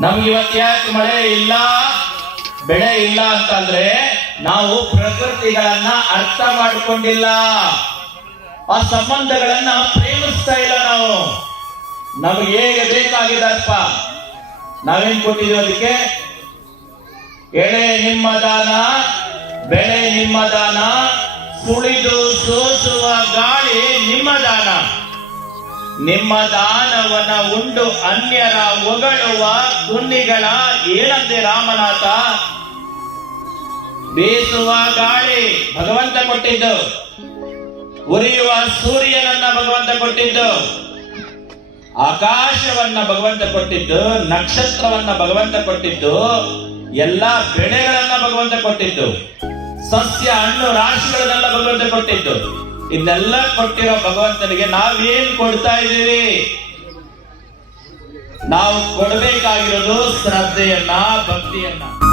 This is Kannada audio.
ನಮ್ಗೆ ಯಾಕೆ ಮಳೆ ಇಲ್ಲ? ಬೆಳೆ ಇಲ್ಲ ಅಂತಂದ್ರೆ ನಾವು ಪ್ರಕೃತಿಗಳನ್ನ ಅರ್ಥ ಮಾಡಿಕೊಂಡಿಲ್ಲ. ಆ ಸಂಬಂಧಗಳನ್ನ ಪ್ರೇಮಿಸ್ತಾ ಇಲ್ಲ ನಾವು. ನಮಗೆ ಹೇಗೆ ಬೇಕಾಗಿದಪ್ಪ ನಾವೇನ್ ಕೊಟ್ಟಿದ್ವಿ ಅದಕ್ಕೆ? ಎಳೆ ನಿಮ್ಮ ದಾನ, ಬೆಳೆ ನಿಮ್ಮ ದಾನ, ಸುಳಿದು ಸೋಸುವ ಗಾಳಿ ನಿಮ್ಮ ದಾನ. ನಿಮ್ಮ ದಾನವನ ಉಂಡು ಅನ್ಯರ ಒಗಳುವ ಕುನ್ನಿಗಳ ಏನಂದೆ ರಾಮನಾಥ? ಬೀಸುವ ಗಾಳಿ ಭಗವಂತ ಕೊಟ್ಟಿದ್ದು. ಉರಿಯುವ ಸೂರ್ಯನನ್ನ ಭಗವಂತ ಕೊಟ್ಟಿದ್ದು. ಆಕಾಶವನ್ನ ಭಗವಂತ ಕೊಟ್ಟಿದ್ದು, ನಕ್ಷತ್ರವನ್ನ ಭಗವಂತ ಕೊಟ್ಟಿದ್ದು, ಎಲ್ಲಾ ಬೆಳೆಗಳನ್ನ ಭಗವಂತ ಕೊಟ್ಟಿದ್ದು. ಸಸ್ಯ, ಹಣ್ಣು, ರಾಶಿಗಳನ್ನೆಲ್ಲ ಭಗವಂತ ಕೊಟ್ಟಿದ್ದು. ಇದನ್ನೆಲ್ಲ ಕೊಟ್ಟಿರೋ ಭಗವಂತನಿಗೆ ನಾವೇನ್ ಕೊಡ್ತಾ ಇದ್ದೀವಿ? ನಾವು ಕೊಡಬೇಕಾಗಿರೋದು ಶ್ರದ್ಧೆಯನ್ನ ಭಕ್ತಿಯನ್ನ.